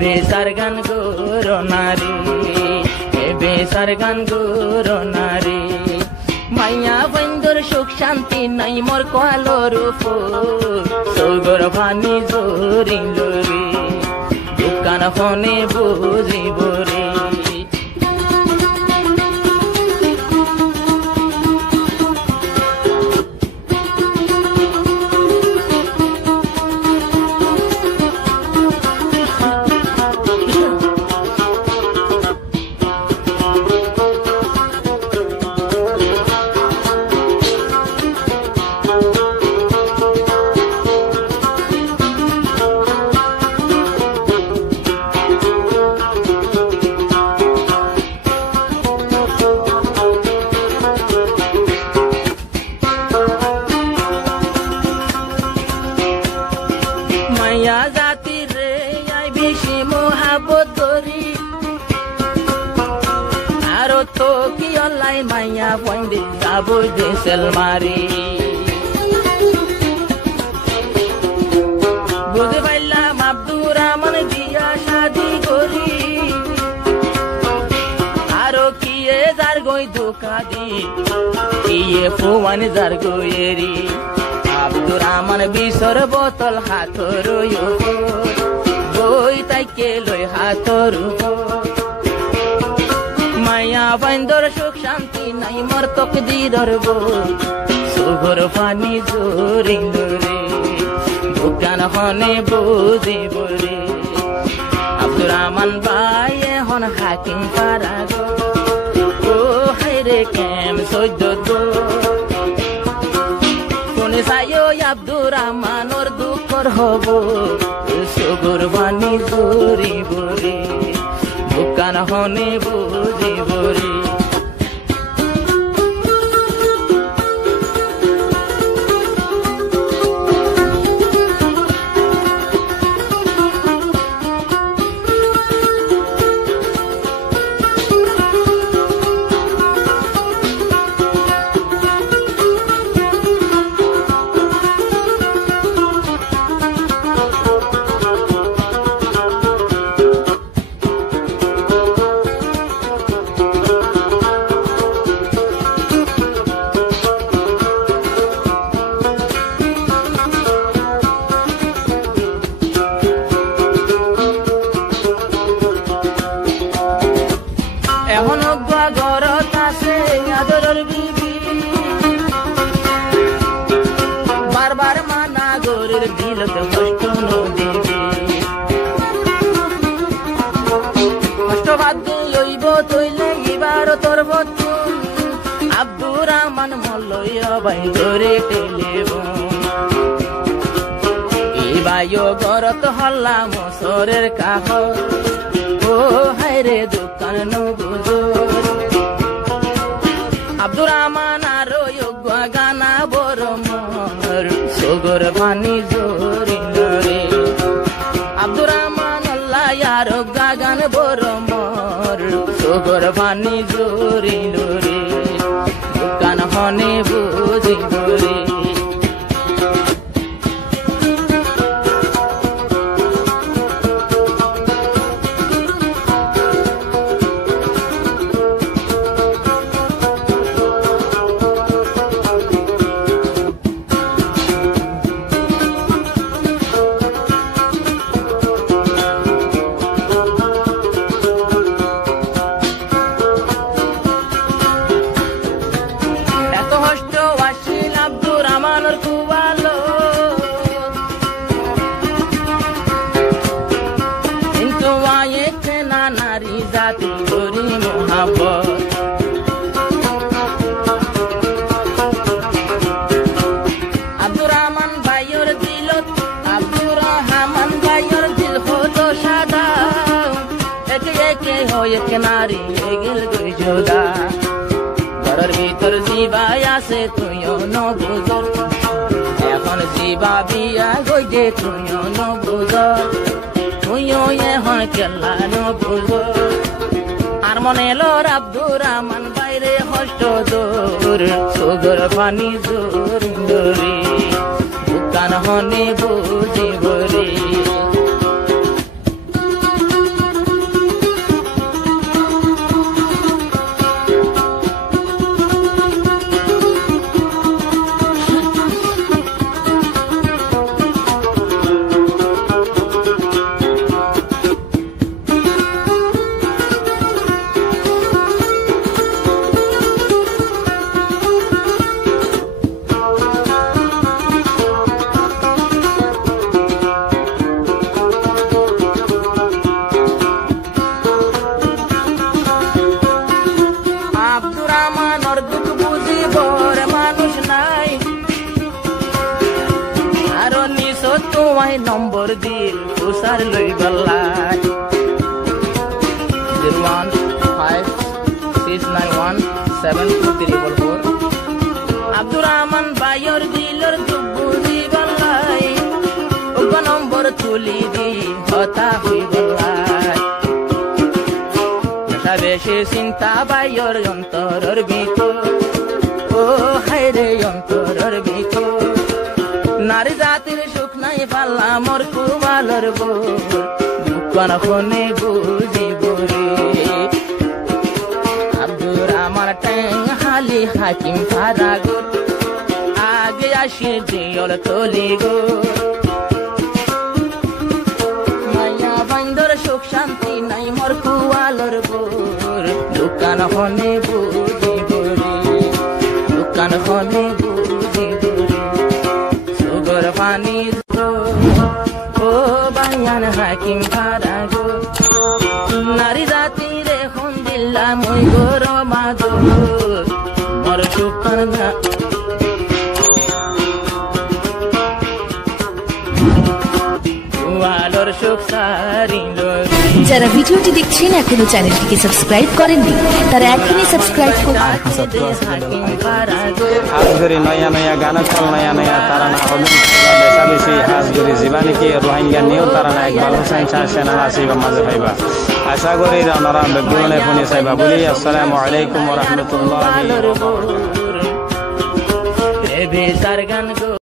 বেসার গান গরো নারী বেসার গান গরো নারী মাইয়া বন্ধুর সুখ শান্তি নাই মোর কোয়ালোর ফুল সৌগর ভানি জোরিল রে দোকান ফোনে বুঝিব রে মাইয়া পয়েন্টে যাবো দেশেল মারি বুঝতে পারলাম আব্দুর রহমান দিয়া শাদি করি আরো কিয়ে যার গই ধোকা দি কিয়ে ফুয়ান যার গইয়েরি আব্দুর রহমান বিষর বোতল হাতর বই তাইকে লই হাতর মাইয়া বন্ধুর সুখ শান্তি নাই মোর তকদিরর বই সুগর পানি জোরিল রে দোকান হনে বুঝিব রে আব্দুর রহমান ভাই এখন হাকিম পারা গো ও হাইরে কেম সহ্য গো কোনে চাইও আব্দুর রহমানর দুঃখর হব সুগর পানি জোরিব রে দোকান হনে বুঝিব রে আব্দুর রহমান মলয়া ভাই ধরে টেলিব এই ভাইও গরত হল্লা মসরের কাহ ও হাইরে দোকান নবুজো আব্দুর রহমান আর গানা বড় মর সগর পানি জোরিল রে আব্দুর রহমান আল্লাহ আর গান বড় মর সগর পানি জোরিল রে দোকান হনে বুঝিব রে নারী গেল গই যোদা ঘরের ভিতর জীবাই আছে তুইও নবুজর এখন জীবা বিয়া গই যে তুইও নবুজর তুইও এখন কেলা নবুজর আর মনে লোর আব্দুর রহমান বাইরে হষ্ট দূর সুগর পানি জোর দরে দোকান হনে বুঝিব রে নাই নম্বর দিল উসার লই গল্লাই 01569172344 আব্দুর রহমান বাইর দিলর দুবুজি গল্লাই ওগ নম্বর তুলি দি হতা হই গল্লাই বেশি চিন্তা বাইর অন্তরের ভিতর ও হায়রে অন্তরের ভিতর নারী জাতির সুখ নাই পাল্লা মোর কুমালর বোর দুঃখন খনে বুঝিব রে আব্দুর আমার ট্যাং হালি হাকিম ফারা গো আগে আসে দিয়ল তলি গো মায়া বাইন্দর সুখ শান্তি নাই মোর কুয়ালর বোর দোকান খনে বুঝিব রে দোকান খনে বুঝিব রে সুগর পানি ও বায়ান হাকিম ফারা গো নারী জাতি রে খন দিল্লা মই গোর মাদো মোর সুখান না কুয়ালর সুখ সারিল যারা ভিডিওটি দেখছেন এখনো চ্যানেলটিকে সাবস্ক্রাইব করেননি তারা এখনই সাবস্ক্রাইব করুন হাজগরি নয়া নয়া গান চল নয়া নয়া তারা না হবেন বেশা বেশি হাজগরি জীবানী কি রোহিঙ্গা নিউ তারা না একবার হুসাইন শাহ সেনা আসিবা মাঝে ভাইবা আশা করি রানারা বেগুনে ফোনে সাইবা বলি আসসালামু আলাইকুম ওয়া রাহমাতুল্লাহি ওয়া বারাকাতুহু